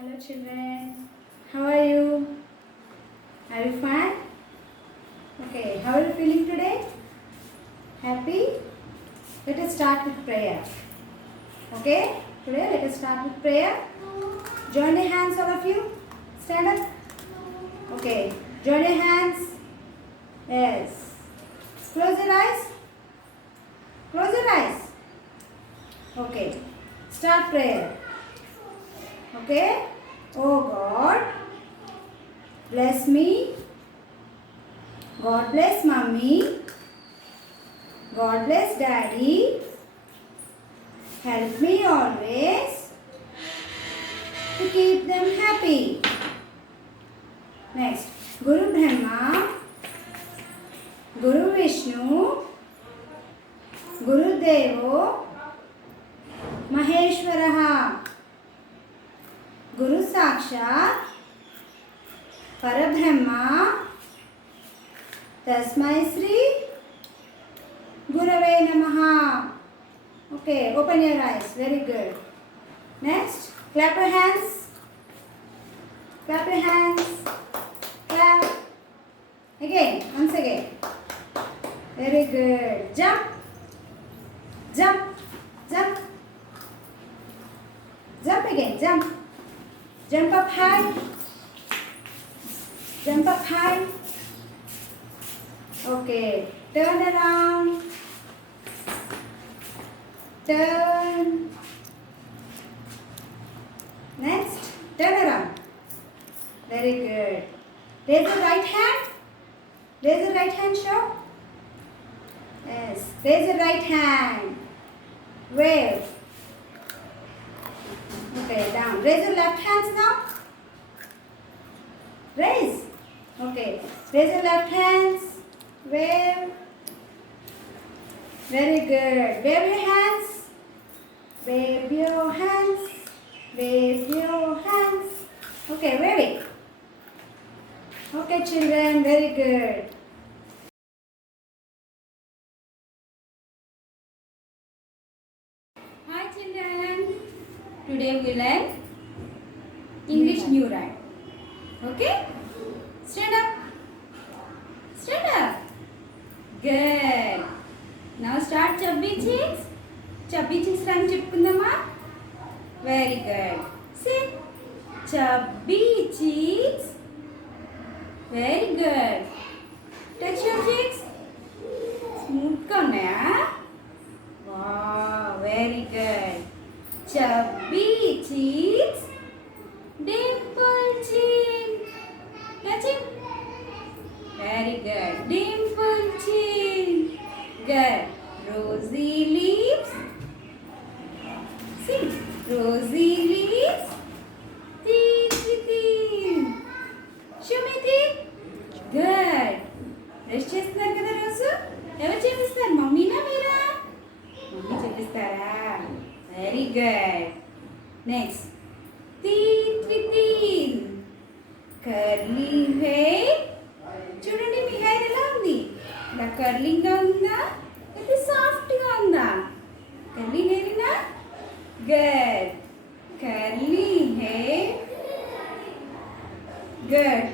Hello children, how are you? Are you fine? Okay, how are you feeling today? Happy? Let us start with prayer. Okay, today let us start with prayer. Join your hands, all of you. Stand up. Okay, join your hands. Yes. Close your eyes. Close your eyes. Okay, start prayer. Okay, oh God, bless me. God bless mommy. God bless daddy. Help me always to keep them happy. Next, Guru Brahma, Guru Vishnu, Guru Devo, Maheshwaraha, Guru Sakshat, Parabrahma, Tasmai Sri, Gurave Namaha. Okay, open your eyes. Very good. Next, clap your hands. Clap your hands. Clap. Again, once again. Very good. Jump. Jump. Jump. Jump again. Jump. Jump up high. Jump up high. Okay. Turn around. Turn. Next, turn around. Very good. Raise your right hand. Raise your right hand, show. Yes. Raise your right hand. Wave. Okay, down. Raise your left hands now. Raise. Okay. Raise your left hands. Wave. Very good. Wave your hands. Wave your hands. Wave your hands. Okay, wave it. Okay, children. Very good. Hi children, today we learn English new rhyme. Okay? Stand up. Stand up. Good. Now start chubby cheeks. Chubby cheeks rhyme చెప్పుకుందామా? Very good. Say chubby cheeks. Very good. Touch your cheeks. Smooth గా ఉన్నాయా? Wow, very good. Chubby cheeks, dimple chin. Catch it. Very good. Dimple chin. Good. Rosy lips. See, rosy lips. Teeth, teeth. Show me teeth. Good. Brush చేస్తున్నారు కదా రోజు ఎవరు చేపిస్తారు మమ్మీనా మీరా మమ్మీ చూపిస్తారా very good next teeth with teeth curly hair చూడండి మీ హెయిర్ ఎలా ఉంది ఇలా కర్లింగ్ గా ఉందా లేకపోతే సాఫ్ట్ గా ఉందా కర్లీ హెయిర్నా good curly hair good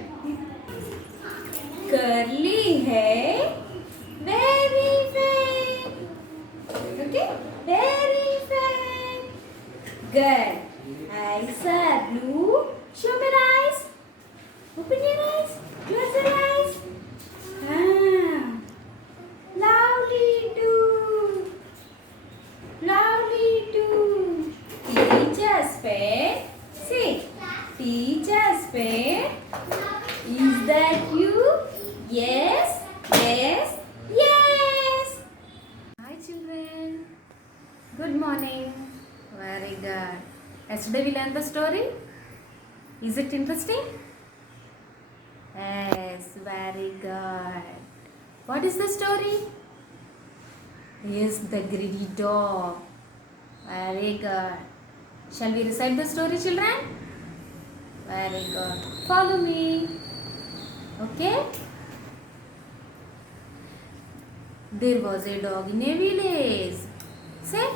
curly hair very fair okay very fair good eyes are blue show me your eyes open your eyes close your eyes ah lovely too teacher's pet see teacher's pet is that you yes yes yes Hi children. Good morning. Very good. Yesterday we learned the story. Is it interesting? Yes, very good. What is the story? Is the greedy dog. Very good. Shall we recite the story, children? Very good. Follow me. Okay? There was a dog in a village. Say,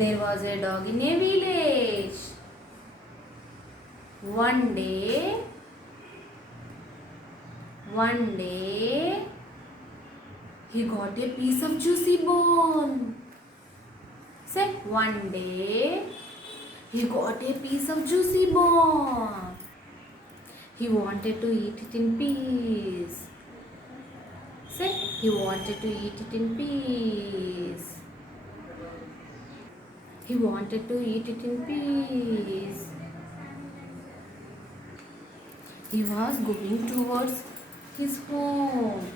there was a dog in a village. One day, he got a piece of juicy bone. Say, one day, he got a piece of juicy bone. He wanted to eat it in peace. Say, he wanted to eat it in peace. He wanted to eat it in peace. He was going towards his home.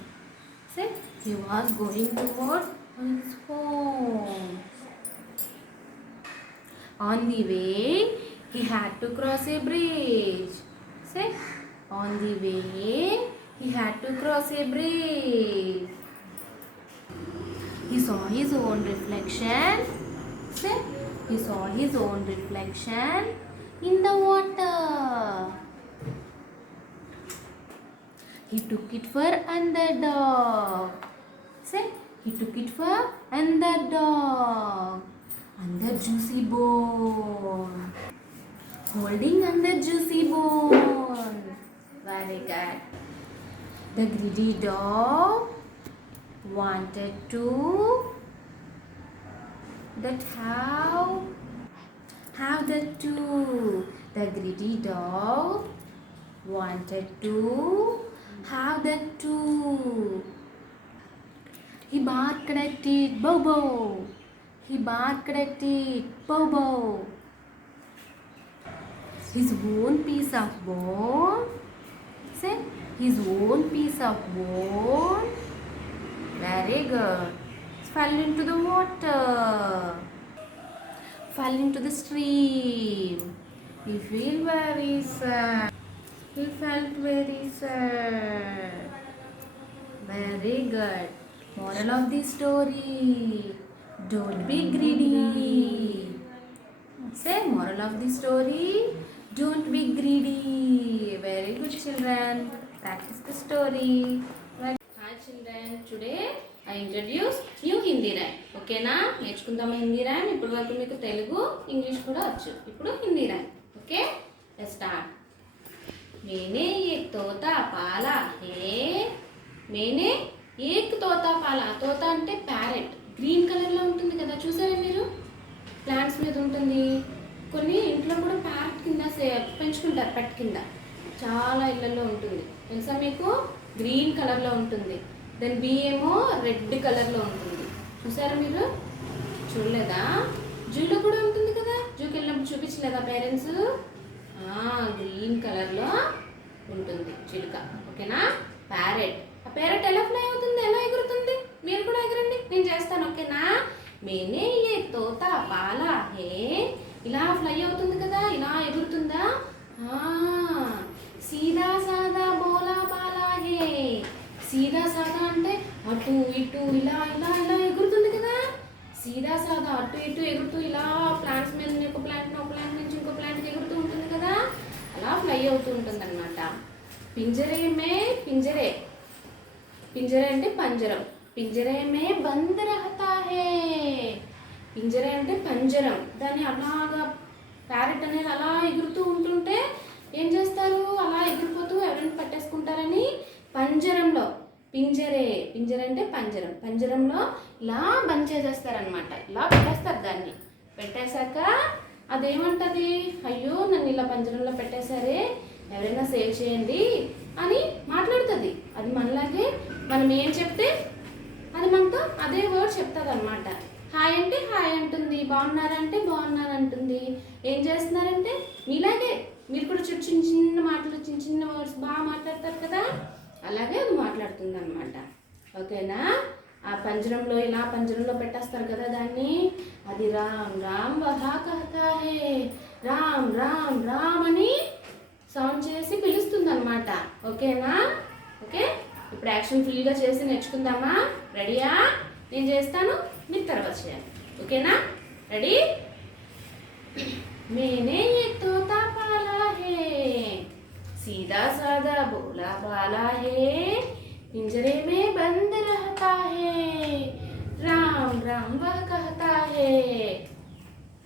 Say, he was going towards his home. On the way, he had to cross a bridge. Say, on the way, he had to cross a bridge. He saw his own reflection. Say, he saw his own reflection in the water. He took it for underdog. Say, he took it for underdog. Under juicy bone. Holding under juicy bone. Very good. The greedy dog wanted to have that too. The greedy dog wanted to have that too. He barked at it, bow bow. He barked at it, bow bow. His own piece of bone. Say, his own piece of bone. Very good. Fell into the water. Fell into the stream. He feel very sad. He felt very sad. Very good. Moral of the story. Don't be greedy. Say, moral of the story. Don't be greedy. Very good, children. Practice the story. Hi, children. Today I introduce new Hindi rhyme. Okay na? నేర్చుకుందామా Hindi rhyme. ఇప్పుడు వరకు మీకు Telugu English కూడా వచ్చు. ఇప్పుడు Hindi rhyme. Okay, let's start. मैंने एक तोता पाला है. मैंने एक तोता पाला. తోత అంటే ప్యారెట్. గ్రీన్ కలర్లో ఉంటుంది కదా, చూసారా మీరు? ప్లాంట్స్ మీద ఉంటుంది. కొన్ని ఇంట్లో కూడా ప్యారెట్ కింద పెంచుకుంటారు, పెట్ కింద. చాలా ఇళ్ళల్లో ఉంటుంది, తెలుసా మీకు? గ్రీన్ కలర్లో ఉంటుంది. దాని బీ ఏమో రెడ్ కలర్లో ఉంటుంది. చూసారా మీరు? చూడలేదా? జూలో కూడా ఉంటుంది కదా, జూకి వెళ్ళినప్పుడు చూపించలేదా పేరెంట్స్? గ్రీన్ కలర్లో ఉంటుంది చిలుక. ఓకేనా? ప్యారెట్. ఆ ప్యారెట్ ఎలా ఫ్లై అవుతుంది, ఎలా ఎగురుతుంది? మీరు కూడా ఎగరండి, నేను చేస్తాను. ఓకేనా? మేనే ఏ తోత పాలా హే. ఇలా ఫ్లై అవుతుంది కదా, ఇలా ఎగురుతుందా? సీదా సాదా బోలా బాలా హే. సీదా సాదా అంటే అటు ఇటు ఇలా ఇలా ఇలా ఎగురుతుంది కదా. సీదా సాదా అటు ఇటు ఎగురుతూ ఇలా ప్లాంట్స్ మీద ఒక ప్లాంట్ నుంచి ఇంకో ప్లాంట్కి ఎగురుతూ ఉంటుంది కదా, అలా ఫ్లై అవుతూ ఉంటుంది అనమాట. పింజరే మే పింజరే. పింజరే అంటే పంజరం. పింజరే మే బంద్ రహతా హే. పింజరే అంటే పంజరం. దాన్ని అలాగా ప్యారెట్ అనేది అలా ఎగురుతూ ఉంటుంటే ఏం చేస్తారు? అలా ఎగిరిపోతూ ఎవరైనా పట్టేసుకుంటారని పంజరంలో, పింజరే, పింజరే అంటే పంజరం, పంజరంలో ఇలా బంద్ చేసేస్తారనమాట. ఇలా పెట్టేస్తారు దాన్ని. పెట్టేశాక అదేమంటది? అయ్యో, నన్ను ఇలా పంజరంలో పెట్టేశారే, ఎవరైనా సేవ్ చేయండి అని మాట్లాడుతుంది. అది మనలాగే మనం ఏం చెప్తే అది మనతో అదే వర్డ్ చెప్తుంది అనమాట. హాయ్ అంటే హాయ్ అంటుంది, బాగున్నారంటే బాగున్నారంటుంది. ఏం చేస్తున్నారంటే మీలాగే మీరు కూడా చిన్న చిన్న మాటలు, చిన్న చిన్న వర్డ్స్ బాగా మాట్లాడతారు కదా, అలాగే అది మాట్లాడుతుంది అనమాట. ఓకేనా? ఆ పంజరంలో ఇలా పంజరంలో పెట్టేస్తారు కదా దాన్ని, అది రామ్ రామ్ వహా కహతా హే. రామ్ రామ్ రామ్ అని సౌండ్ చేసి పిలుస్తుంది అనమాట. ఓకేనా? ఓకే, ఇప్పుడు యాక్షన్ ఫుల్గా చేసి నేర్చుకుందామా? రెడీయా? నేను చేస్తాను, మీరు తర్వాత చేయాలి. ఓకేనా? రెడీ? मैंने एक तोता पाला है, सीधा साधा भोला भाला है, पिंजरे में बंद रहता है, राम राम वह कहता है.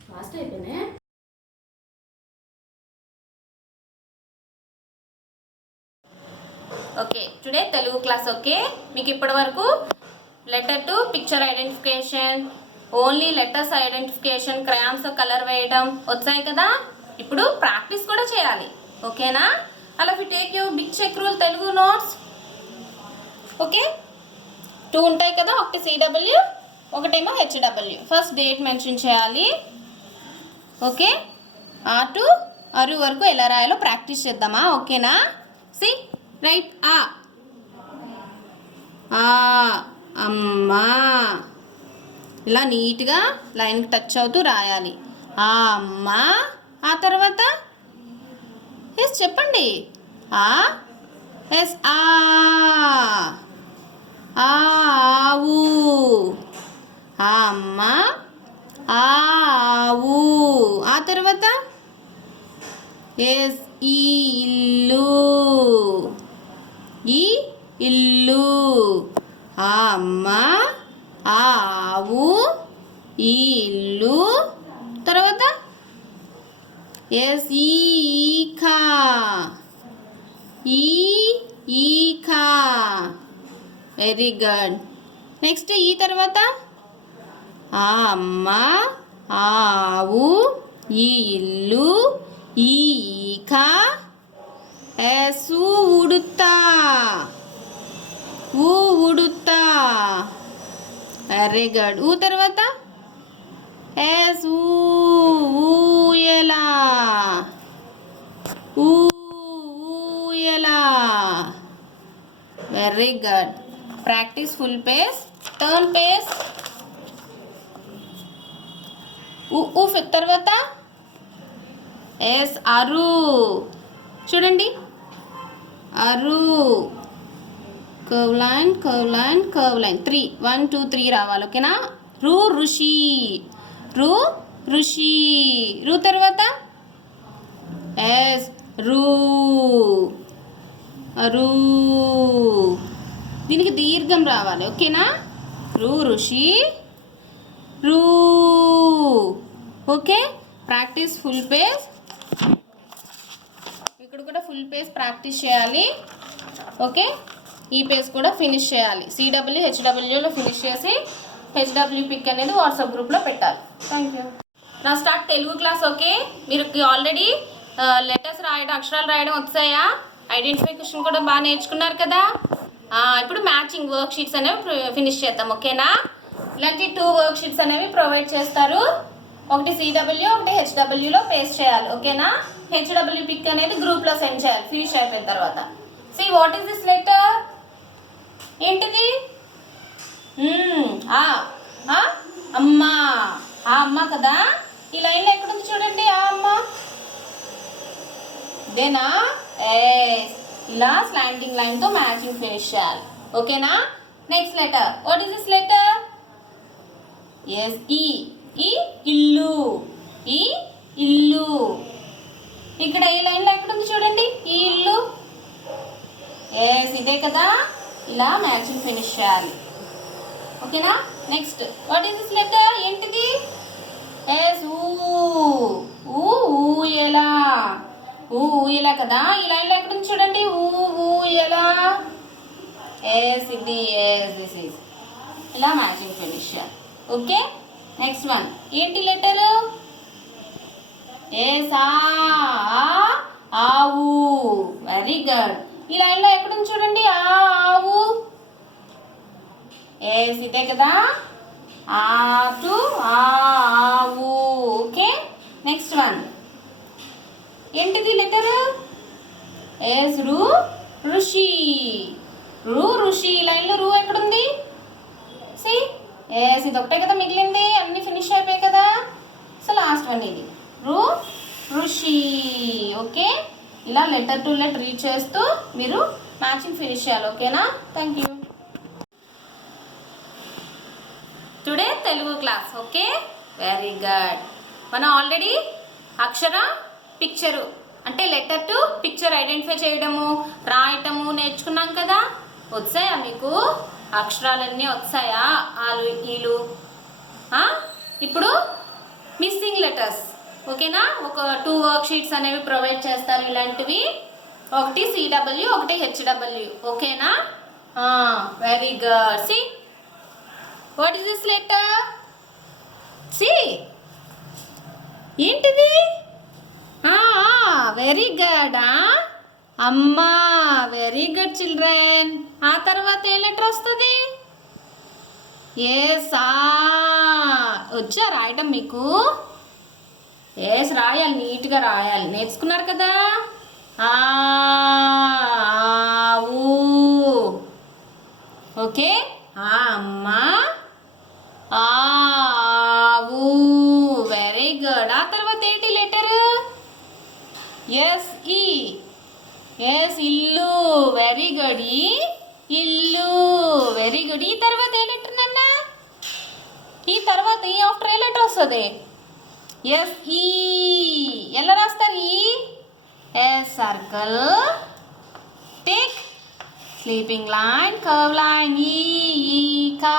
फास्ट అయిపోయినా? Okay today Telugu class okay. మీకు ఇప్పటి వరకు letter to picture identification, only letters identification, crayons colour వేయడం వచ్చాయి కదా. ఇప్పుడు ప్రాక్టీస్ కూడా చేయాలి ఓకేనా. అలా we take you big check rule Telugu notes. Okay 2 ఉంటాయి కదా, ఒకటి సిడబ్ల్యూ ఒకటేమో హెచ్డబ్ల్యూ. ఫస్ట్ డేట్ మెన్షన్ చేయాలి. ఓకే ఆ టు అరు వరకు ఎలా రాయాలో ప్రాక్టీస్ చేద్దామా ఓకేనా. సి రైట్ ఆ అమ్మా ఇలా నీట్గా లైన్కి టచ్ అవుతూ రాయాలి. ఆ అమ్మ, ఆ తర్వాత ఎస్ చెప్పండి. ఆ ఎస్ ఆవు, ఆ అమ్మ ఆవు, ఆ తర్వాత ఎస్ ఈ ఇల్లు, ఈ ఇల్లు, ఆ అమ్మ ఆవు ఈ ఇల్లు, తర్వాత ఎస్ ఈఖా, ఈఖా. Very good. నెక్స్ట్ ఈ తర్వాత ఆ అమ్మ ఆవు ఈ ఇల్లు ఈఖా ఎస్ ఉడుతా, ఉడుతా. Very good. ఊ తర్వాత ఎస్ ఊయలా, ఊయలా. Very good. Practice full pace, turn pace. తర్వాత ఎస్ అరు, చూడండి అరు, curve line curve line curve line 3 1 2 3 రావాలి ఓకేనా. రు ఋషి, ఋషి, రు తర్వాత ఎస్ రూ, రు, దీనికి దీర్ఘం రావాలి ఓకేనా. రు ఋషి, రూ. Okay practice full page. ఇక్కడ కూడా ఫుల్ పేస్ ప్రాక్టీస్ చేయాలి ఓకే. ఈ పేజ్ కూడా ఫినిష్ చేయాలి. సిడబ్ల్యూ హెచ్డబ్ల్యూలో ఫినిష్ చేసి హెచ్డబ్ల్యూ పిక్ అనేది వాట్సాప్ గ్రూప్లో పెట్టాలి. Thank you. నా స్టార్ట్ తెలుగు క్లాస్ ఓకే. మీరు ఆల్రెడీ లెటర్స్ రాయడం, అక్షరాలు రాయడం వచ్చాయా, ఐడెంటిఫికేషన్ కూడా బాగా నేర్చుకున్నారు కదా. ఇప్పుడు మ్యాచింగ్ వర్క్ షీట్స్ అనేవి ఫినిష్ చేద్దాం ఓకేనా. ఇలాంటి 2 వర్క్ షీట్స్ అనేవి ప్రొవైడ్ చేస్తారు. ఒకటి సిడబ్ల్యూ ఒకటి హెచ్డబ్ల్యూలో పేస్ట్ చేయాలి ఓకేనా. హెచ్డబ్ల్యూ పిక్ అనేది గ్రూప్లో సెండ్ చేయాలి ఫినిష్ అయిపోయిన తర్వాత. C what is this letter, ఏంటిది అమ్మ, ఆ అమ్మ కదా. ఈ లైన్లో ఎక్కడుంది చూడండి ఆ అమ్మ, ఇదేనా. ఇలా స్లాంటింగ్ లైన్తో మ్యాచింగ్ ఫినిష్ చేయాలి ఓకేనా. Next letter what is this letter, yes ఈ ఇల్లు, ఈ ఇల్లు. ఇక్కడ ఈ లైన్లో ఎక్కడుంది చూడండి ఈ ఇల్లు, ఎస్ ఇదే కదా. ఇలా మ్యాచింగ్ ఫినిష్ చేయాలి ఓకేనా. Next what is this letter, ఏంటిది ఎస్ ఊయలా, ఊయలా కదా. ఈ లైన్లో ఎక్కడుంది చూడండి ఊయలా, ఎస్ ఇది ఎస్ దిస్ ఈజ్. ఇలా మ్యాచింగ్ ఫినిష్ చేయాలి ఓకే. నెక్స్ట్ వన్ ఏంటి లెటరు, ఎస్ ఆవు. Very good. ఈ లైన్లో ఎక్కడుంది చూడండి ఆవు, ఎస్ ఇదే కదా. టు ఆవు ఓకే. నెక్స్ట్ వన్ ఏంటిది లెటర్, ఎస్ ఋషి, ఋషి. ఈ లైన్లో రూ ఎక్కడుంది, సి ఎస్ ఇది ఒకటే కదా మిగిలింది, అన్నీ ఫినిష్ అయిపోయాయి కదా. సో లాస్ట్ వన్ ఇది ఋషి ఓకే. ఇలా లెటర్ టు లెటర్ రీడ్ చేస్తూ మీరు మ్యాచింగ్ ఫినిష్ చేయాలి ఓకేనా. Thank you. Today Telugu class okay. Very good. మనం ఆల్రెడీ అక్షరం పిక్చరు అంటే లెటర్ టు పిక్చర్ ఐడెంటిఫై చేయడము, రాయటము నేర్చుకున్నాం కదా. వచ్చాయా మీకు అక్షరాలన్నీ వచ్చాయా, ఆలు ఈలు. ఇప్పుడు మిస్సింగ్ లెటర్స్ ఓకేనా. ఒక 2 వర్క్ షీట్స్ అనేవి ప్రొవైడ్ చేస్తారు ఇలాంటివి. ఒకటి సిడబ్ల్యూ ఒకటి హెచ్డబ్ల్యూ ఓకేనా very good see what is this letter see ఏంటిది వెరీ గుడ్ అమ్మా వెరీ గుడ్ చిల్డ్రన్ ఆ తర్వాత ఏ లెటర్ వస్తుంది ఎస్ వచ్చా రాయటం మీకు ఎస్ రాయాలి నీట్గా రాయాలి నేర్చుకున్నారు కదా ఊ ఓకే అమ్మా ఊ వెరీ గుడ్ ఆ తర్వాత ఏంటి లెటర్ ఎస్ ఈ ఎస్ ఇల్లు వెరీ గుడ్ ఇల్లు వెరీ గుడ్ ఈ తర్వాత ఏ లెటర్ నాన్న ఈ తర్వాత ఈ ఆఫ్టర్ ఏ లెటర్ వస్తుంది ఎస్ ఈ ఎలా రాస్తారు ఈ yes circle tick sleeping line curve line కా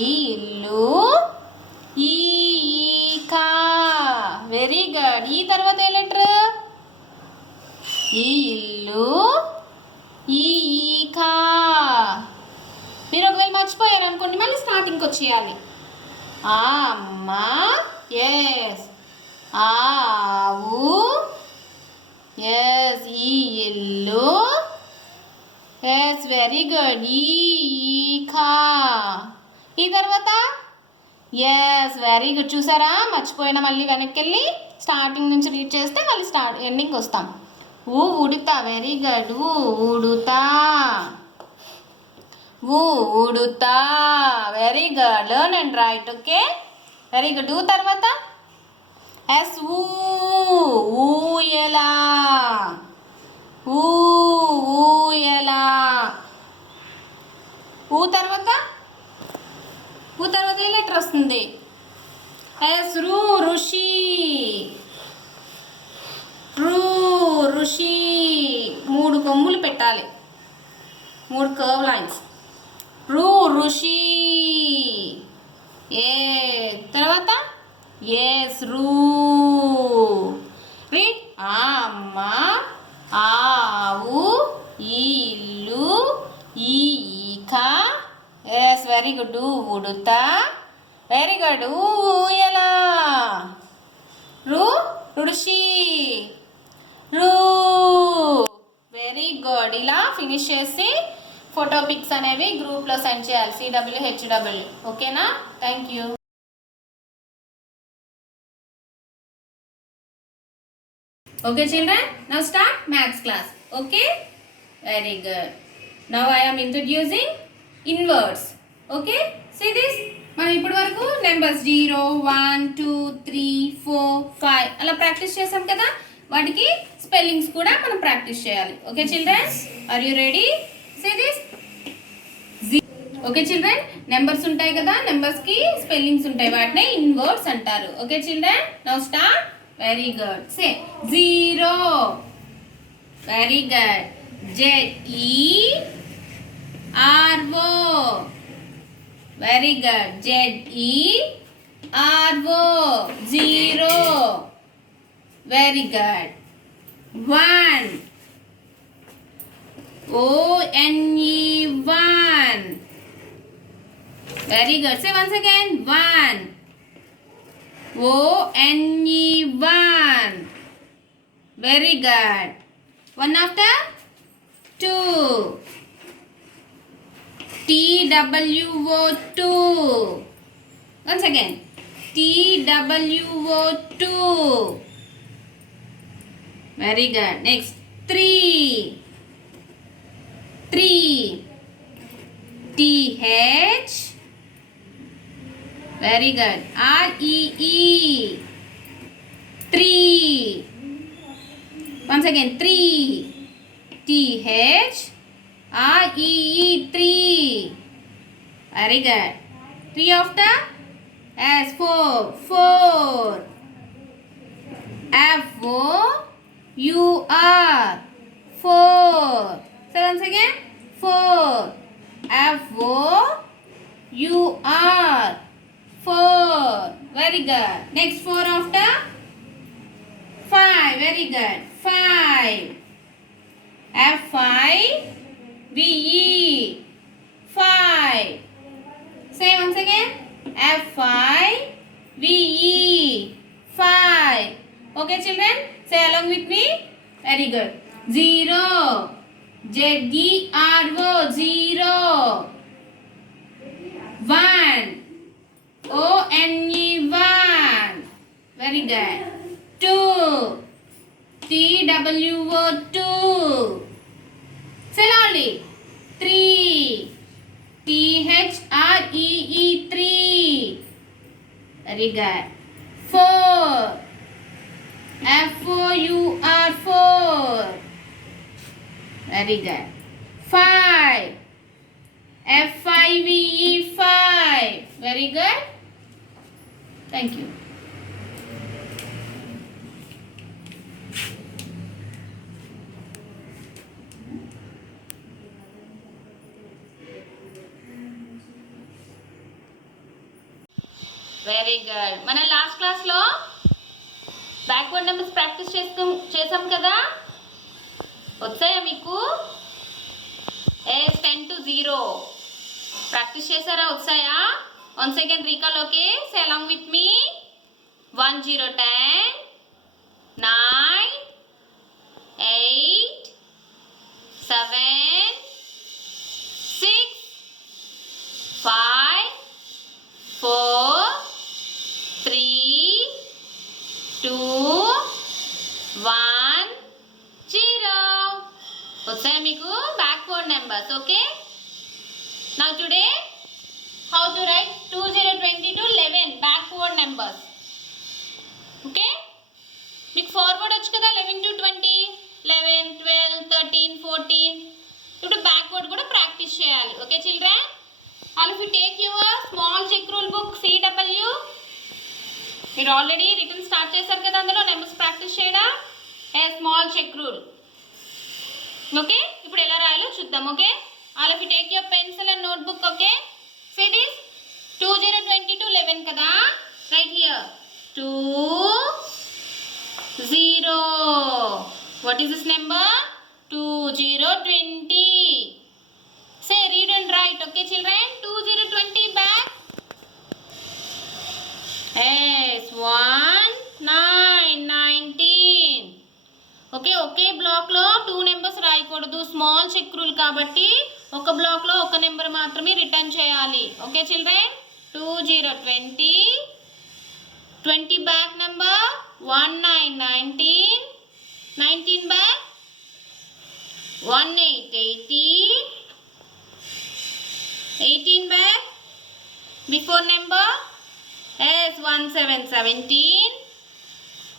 ఈ ఇల్లు ఈ కా వెరీ గుడ్ ఈ తర్వాత ఏ లెటర్ ఈ ఇల్లు ఈ కా మీరు ఒకవేళ మర్చిపోయారు అనుకోండి మళ్ళీ స్టార్టింగ్కి వచ్చేయాలి అమ్మ ఎస్ ఆవు ఎస్ ఈ ఇల్లు ఎస్ వెరీ గుడ్ ఈ ఖా ఈ తర్వాత ఎస్ వెరీ గుడ్ చూసారా మర్చిపోయినా మళ్ళీ వెనక్కి వెళ్ళి స్టార్టింగ్ నుంచి రీడ్ చేస్తే మళ్ళీ ఎండింగ్కి వస్తాం ఉడుతా వెరీ గుడ్ ఉడుతా ఉడుతా very good learn and write okay very good తర్వాత ఎస్ ఊయలా ఊయలా తర్వాత ఏ లెటర్ వస్తుంది ఎస్ ఋషి ఋషి 3 కొమ్ములు పెట్టాలి 3 కర్వ్ లైన్స్ ఋషి ఏ తర్వాత ఎస్ రీడ్ అమ్మ ఆవు ఇల్లు ఈక ఎస్ వెరీ గుడ్ ఉడుతా వెరీ గుడ్ ఊయలా ఋషి వెరీ గుడ్ ఇలా ఫినిష్ చేసి ఫోటో పిక్స్ అనేవి గ్రూప్లో సెండ్ చేయాలి సిడబ్ల్యూ హెచ్డబ్ల్యూ ఓకేనా thank you Okay children, now start maths class. Okay? Very good. Now I am introducing inverse. Okay? See this? మనం ఇప్పటి వరకు నెంబర్స్ 0 1 2 3 4 5 అలా ప్రాక్టీస్ చేసాం కదా వాటికి స్పెల్లింగ్స్ కూడా మనం ప్రాక్టీస్ చేయాలి okay children are you ready say this okay children numbers ఉంటాయి కదా నెంబర్స్ కి స్పెల్లింగ్స్ ఉంటాయి వాటిని ఇన్వర్స్ అంటారు okay children now start very good say 0 very good ZERO very good ZERO 0 very good 1 ONE 1 very good say once again 1 ONE 1 very good one after 2 TWO2 once again TWO2 very good next 3 TH very good REE 3 once again 3 TH REE 3 very good 3 after S 4 FOUR 4 so once again 4 FOUR 4 very good next 4 after 5 very good 5 F-I-V-E. 5. Say once again. F-I-V-E. 5. Okay, children? Say along with me. Very good. 0. Z-E-R-O. 0. 1. O-N-E. 1. Very good. 2. T-W-O. 2. Say loudly. 3. T-H-R-E-E. 3. Very good. 4. F-O-U-R. 4. Very good. 5. F-I-V-E. 5. Very good. Thank you. Very good. మన లాస్ట్ క్లాస్లో backward numbers practice చేసాం కదా, వచ్చాయా మీకు? S10 to 0 ప్రాక్టీస్ చేశారా? వచ్చాయా? Once again recall. Okay, say along with me. 1 0 10 9 8 7 6 5 4 3 2 1 0. వచ్చాయి మీకు backward numbers. Okay, now today how to right 2020 to 11 బ్యాక్వర్డ్ నెంబర్స్. ఓకే, మీకు ఫార్వర్డ్ వచ్చు కదా 11 to 20, 11 12 13 14. ఇప్పుడు బ్యాక్వర్డ్ కూడా ప్రాక్టీస్ చేయాలి. Okay children, all of you take your small check rule book CW. మీరు already return start చేశారు కదా, అందులో నెంబర్స్ ప్రాక్టీస్ చేయడం. Small check rule. ఓకే, ఇప్పుడు ఎలా రాయాలో చూద్దాం. Okay, all of you take your pencil and notebook. Okay, say this 2020 to 11 కదా, right here 2 0. what is this number? 2020. say read and write. okay children, 2020 back. yes 1 9 19. ఓకే, ఒకే బ్లాక్లో 2 నెంబర్స్ రాయకూడదు, small check rule కాబట్టి ఒక బ్లాక్లో ఒక నెంబర్ మాత్రమే రిటర్న్ చేయాలి. ఓకే చిల్డ్రన్, 2020 20 బ్యాక్ నెంబర్ 19 19 19 బ్యాక్ 18 18 18 back before number. yes 17 17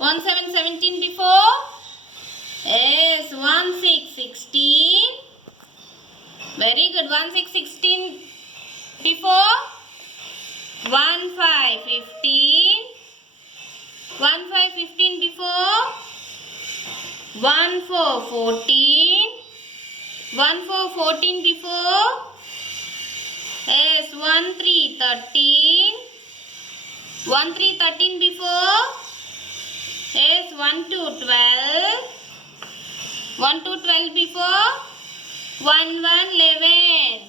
17 17 before. yes 16 16. very good, 16 16 before. 15 15 15 15 before. 14 14 14 14 before. yes 13 13 13 13 before. yes 12 12 12 12 before. 11 11.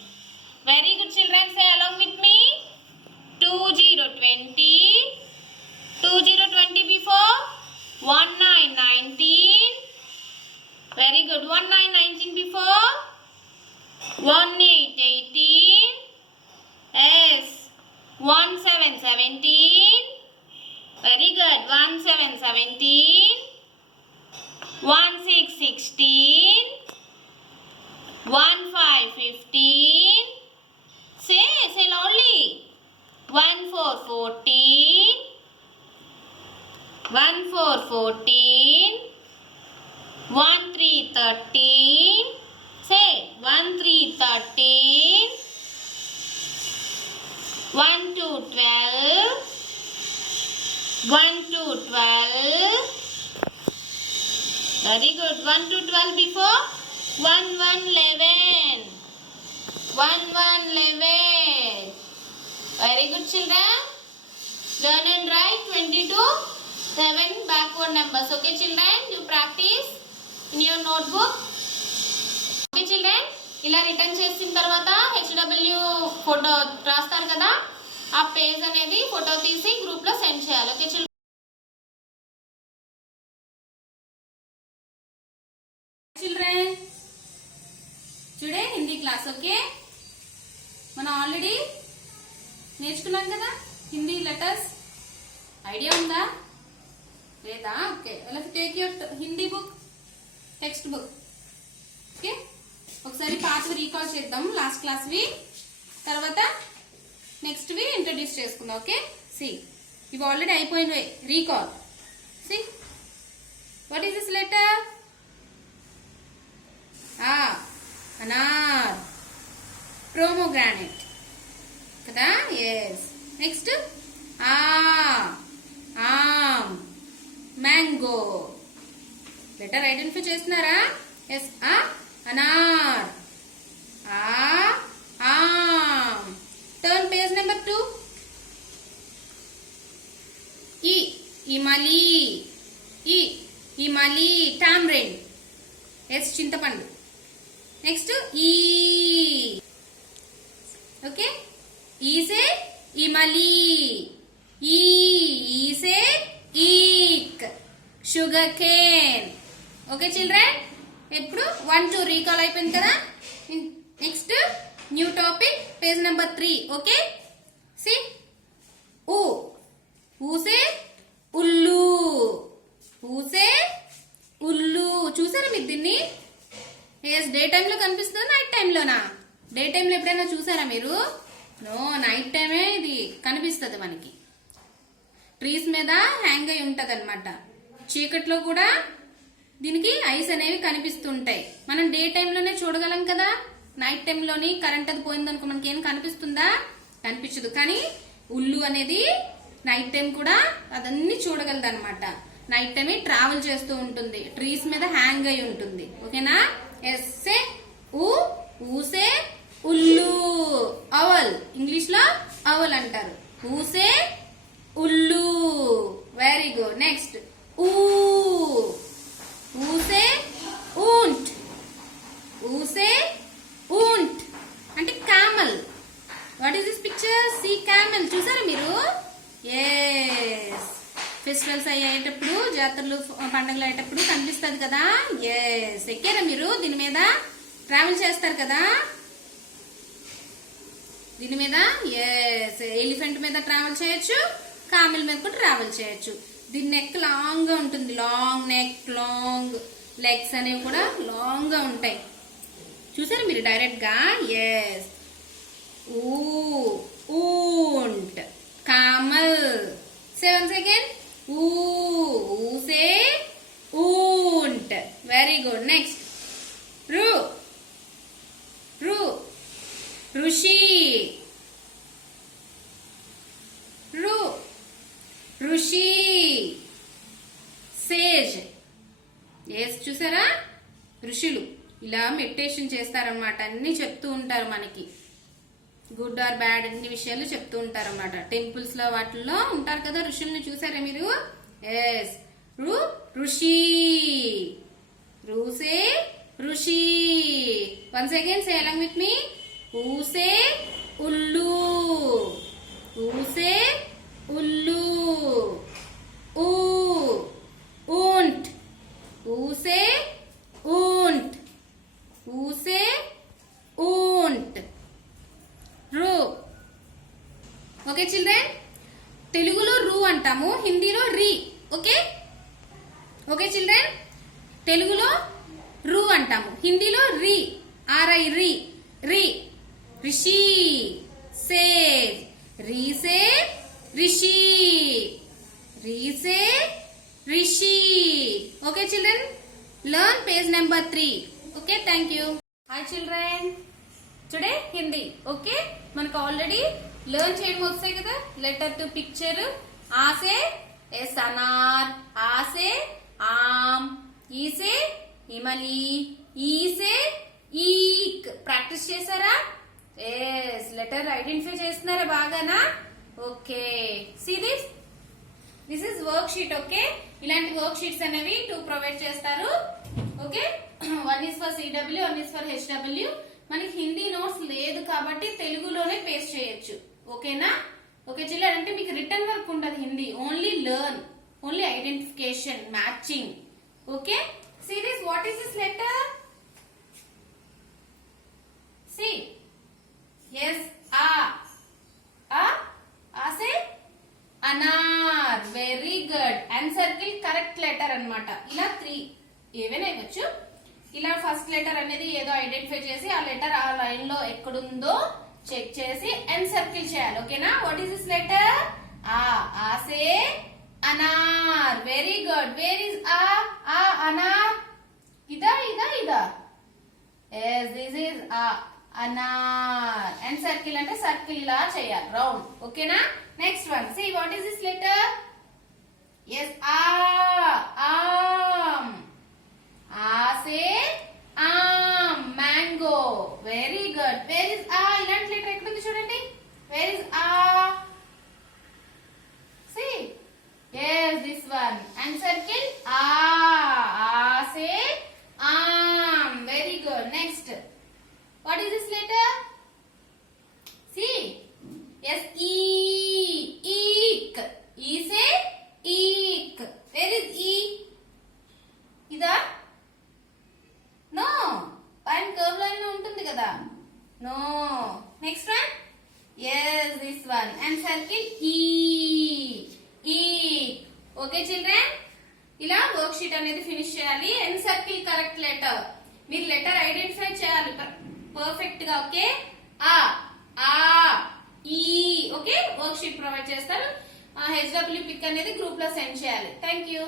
very good children, say along with me. 2020 2020 before. 19 19. very good, 19 19 before. 18 18. yes 17 17. very good, 17 17. 16 16. 15 15. say loudly. 14 14. 14 14. 13 13. say 13 13. 12 12. 12. very good, 12 before. 11 11. very good children, learn and write 20 to 7 backward numbers. okay children, you practice in your notebook. Children, ఇలా రిటర్న్ చేసిన తర్వాత HW photo రాస్తారు కదా, ఆ పేజ్ అనేది ఫోటో తీసి గ్రూప్లో send చేయాలి. Okay children. Children today Hindi class. Okay, మనం ఆల్రెడీ నేర్చుకున్నాం కదా హిందీ లెటర్స్. ఐడియా ఉందా లేదా? Okay, take your Hindi book, textbook. Okay, ఒకసారి పాతవి రీకాల్ చేద్దాం, లాస్ట్ క్లాస్వి, తర్వాత నెక్స్ట్వి ఇంట్రడ్యూస్ చేసుకుందాం. ఓకే, సి ఇవి ఆల్రెడీ అయిపోయినవి. Recall. See what is this letter? అనార్, ప్రోమోగ్రానైట్ కదా. ఎస్. నెక్స్ట్ ఆమ్, మ్యాంగో. లెటర్ ఐడెంటిఫై చేస్తున్నారా? ఎస్. అనార్, ఆమ్. Turn page number 2. ఇమలి, టామ్రిన్. ఎస్, చింతపండు. నెక్స్ట్ ఓకే, ఈసే ఇమలి, ఈసే ఈక్, షుగర్ కేన్. ఓకే చిల్డ్రన్, ఇప్పుడు 1 2 రీకాల్ అయిపోయింది కదా. Next new topic, page number 3. Okay, see ఊసే ఉల్లు, ఊసే ఉల్లు. చూసారా మీరు దీన్ని? ఎస్, డే టైంలో కనిపిస్తుందా నైట్ టైంలోనా? డే టైంలో ఎప్పుడైనా చూసారా మీరు? నో, నైట్ టైమే ఇది కనిపిస్తుంది మనకి. ట్రీస్ మీద హ్యాంగ్ అయి ఉంటది అనమాట. చీకట్లో కూడా దీనికి ఐస్ అనేవి కనిపిస్తుంటాయి. మనం డే టైంలోనే చూడగలం కదా. నైట్ టైంలోని కరెంట్ అది పోయిందనుకో మనకి ఏం కనిపిస్తుందా? కనిపించదు. కానీ ఉల్లు అనేది నైట్ టైం కూడా అదన్నీ చూడగలదు అనమాట. నైట్ టైం ట్రావెల్ చేస్తూ ఉంటుంది, ట్రీస్ మీద హ్యాంగ్ అయి ఉంటుంది. ఓకేనా? ఎస్సే ఊసే ఉల్లు, అవల్. ఇంగ్లీష్ లో అవల్ అంటారు. ఊసే ఉల్లు. Very good. నెక్స్ట్ ఊసే ఊంట్, ఊసే ఊంట్ అంటే camel. What is this picture? See camel. చూసారా మీరు? ఎస్, ఫెస్టివల్స్ అయ్యేటప్పుడు, జాతరలు పండుగలు అయ్యేటప్పుడు కనిపిస్తుంది కదా. ఎస్, ఎక్కారా మీరు? దీని మీద ట్రావెల్ చేస్తారు కదా, దీని మీద. ఎస్, ఎలిఫెంట్ మీద ట్రావెల్ చేయొచ్చు, కామెల్ మీద కూడా ట్రావెల్ చేయొచ్చు. దీని నెక్ లాంగ్ గా ఉంటుంది. లాంగ్ నెక్, లాంగ్ లెగ్స్ అనేవి కూడా లాంగ్ గా ఉంటాయి. చూసారా మీరు డైరెక్ట్ గా? ఎస్, ఊంట్, కామల్. 7 సెకండ్. ఊసే ఊంట్. Very good. నెక్స్ట్ ఋషి, ఋషి, సేజ్. ఎస్, చూసారా? ఋషులు ఇలా మెడిటేషన్ చేస్తారనమాట. అన్ని చెప్తూ ఉంటారు మనకి, గుడ్ ఆర్ బ్యాడ్ అన్ని విషయాలు చెప్తూ ఉంటారు అన్నమాట. టెంపుల్స్ లో వాటిల్లో ఉంటారు కదా ఋషుల్ని. చూసారా మీరు? ఎస్, ఋషి, రూసే ఋషి. 1 సెకండ్, సే అలాంగ్ విత్ మీ. ఊసే ఉల్లు, ఊసే ఉల్లు. ఊంట్, ఊసే ఊంట్, ఊసే ఊంట్. ఓకే చిల్డ్రన్, తెలుగులో రూ అంటాము, హిందీలో రీ. ఓకే ఓకే చిల్డ్రన్, తెలుగులో రూ అంటాము, హిందీలో రీ. ఆర్ఐ, రీ. రీ, రిషి, సేజ్, రీసే రిషి, రీసే రిషి. Okay children, learn page number 3. Okay, thank you. Hi children, today Hindi. Okay, మనకు ఆల్రెడీ లర్న్ చేయడం వస్తాయి కదా. Letter to picture. ఆసే ఎస్ అనార్, ఆసే ఆమ్, ఈసే ఇమలి, ఈసే ఈక్. ప్రాక్టీస్ చేశారా? ఎస్, లెటర్ ఐడెంటిఫై చేస్తున్నారా బాగానా? Okay, see this is worksheet. Okay, ఇలాంటి వర్క్ షీట్స్ అనేవి 2 ప్రొవైడ్ చేస్తారు. Okay. 1 is for CW, 1 is for HW. మనకి హిందీ నోట్స్ లేదు కాబట్టి తెలుగులోనే పేస్ట్ చేయొచ్చు. ఓకేనా? ఓకే చిల్డ్రన్, అంటే మీకు రిటర్న్ వర్క్ ఉండదు Hindi, only learn, only identification, matching. Okay. See this, what is this letter? See. Yes, A. A say anar. Very good. And circle correct letter అన్నమాట. ఇలా 3 ఏవైనా ఇవ్వచ్చు. ఇలా ఫస్ట్ లెటర్ అనేది ఏదో ఐడెంటిఫై చేసి ఆ లెటర్ ఆ లైన్ లో ఎక్కడుందో చెక్ చేసి అండ్ సర్కిల్ చేయాలి. ఓకేనా? What is this letter? ఆ సే అనార్. Very good. వేర్ ఇస్ ఆ అనార్? ఇదా ఇదా ఇదా? yes, this is అనార్. అండ్ సర్కిల్ అంటే సర్కిల్ లా చేయాలి, రౌండ్. ఓకేనా? Next one. see what is this letter? yes, ఆమ్. ఆసే ఆమ్. Mango. Very good. Where is ఇలాంటి లెటర్ ఎక్కడుంది చూడండి. Where is see yes, this one. and circle ఆసే ఆమ్. very good. next, what is this letter? see yes, eek. e say eek. where is e? ఇదా? No, పైన curve line లో ఉంటుంది కదా. No. Next one. yes, this one. and circle e. Okay children, ఇలా worksheet అనేది finish చేయాలి. And circle correct letter, మీరు letter identify చేయాలి పర్ఫెక్ట్ గా. ఓకే. ఆ ఈ. ఓకే, వర్క్ షీట్ ప్రొవైడ్ చేస్తారు. HW పిక్ అనేది గ్రూప్ లో సెండ్ చేయాలి. Thank you.